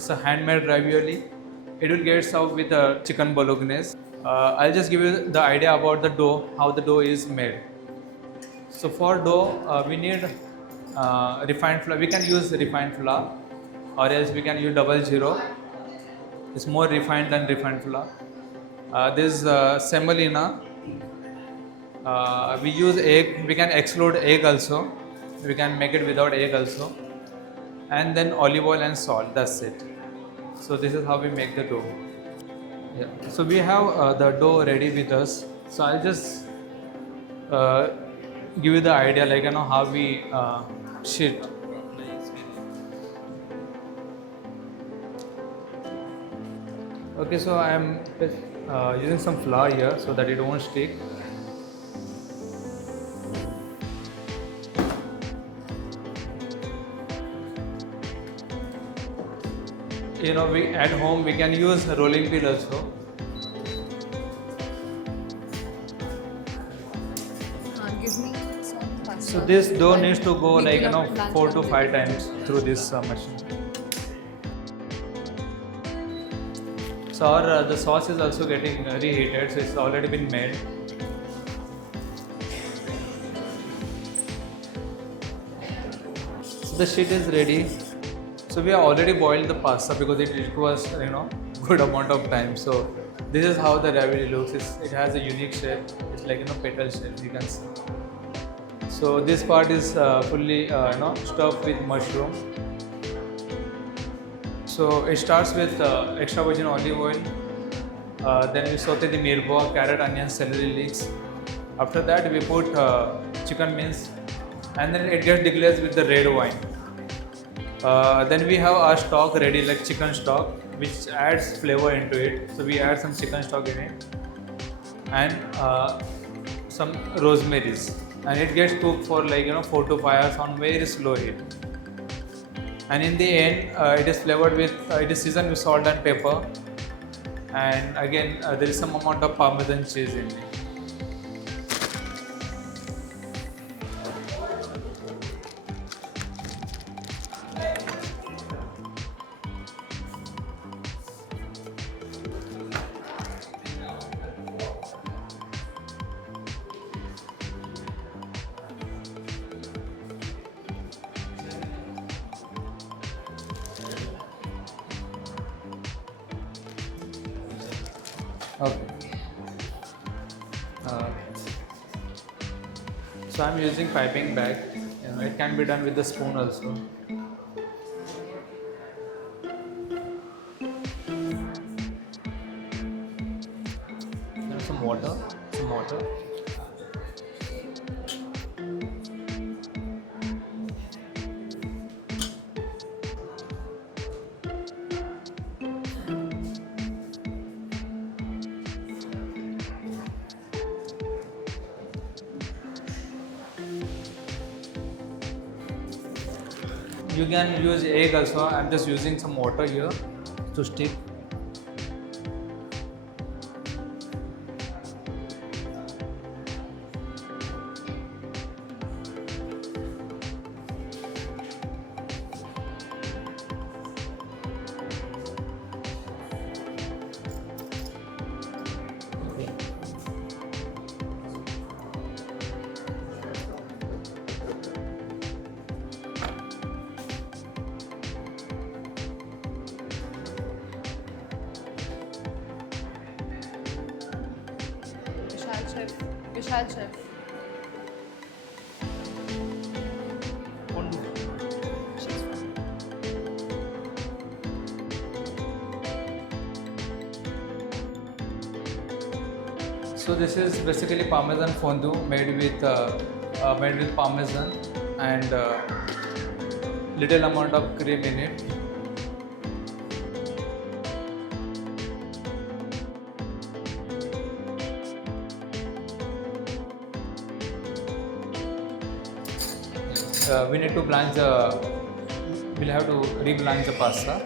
It's a handmade ravioli. It will get served with a chicken bolognese. I'll just give you the idea about the dough, how the dough is made. So for dough, we need refined flour. We can use refined flour, or else we can use double zero. It's more refined than refined flour. This semolina. We use egg. We can exclude egg also. We can make it without egg also. And then olive oil and salt. That's it. So this is how we make the dough. Yeah. So we have the dough ready with us. So I'll just uh, give you the idea, like how we sheet. Okay, so I am using some flour here so that it won't stick. We at home we can use rolling pin also. Give me some pasta. So this dough needs to go like 4 to 5 times through this machine. So our the sauce is also getting reheated, so it's already been made. So the sheet is ready. So we have already boiled the pasta because it requires good amount of time. So this is how the ravioli looks. It has a unique shape. It's like petal shape, you can see. So this part is fully stuffed with mushroom. So it starts with extra virgin olive oil. Then we saute the mirbo, carrot, onion, celery leeks. After that we put chicken mince, and then it gets deglazed with the red wine. Then we have our stock ready, like chicken stock, which adds flavor into it. So we add some chicken stock in it and some rosemaries, and it gets cooked for 4 to 5 hours on very slow heat. And in the end, it is flavored with, it is seasoned with salt and pepper, and again there is some amount of Parmesan cheese in it. Okay. So I'm using piping bag. It can be done with the spoon also. Some water. You can use egg also. I'm just using some water here to stick. Vishal chef. So this is basically Parmesan fondue made with Parmesan and little amount of cream in it. We need to blanch we'll have to re-blanch the pasta.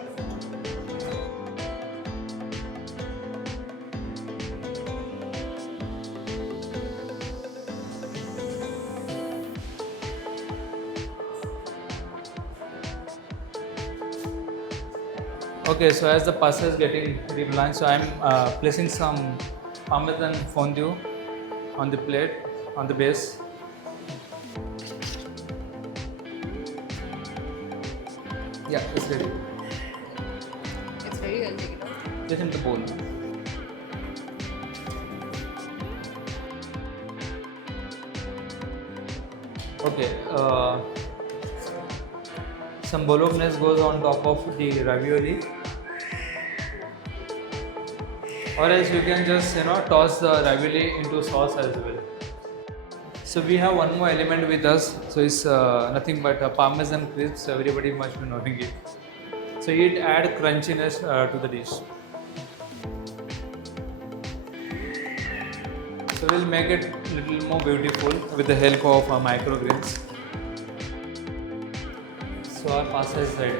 Okay, so as the pasta is getting ready blanched, so I'm placing some Parmesan fondue on the plate, on the base. Yeah, it's ready. It's very well taken out. Just in the bowl. Okay, some Bolognese goes on top of the ravioli, or else you can just toss the ravioli into sauce as well. So we have one more element with us. So it's nothing but Parmesan crisps. Everybody must be knowing it. So it add crunchiness to the dish. So we'll make it little more beautiful with the help of microgreens. So our pasta is ready.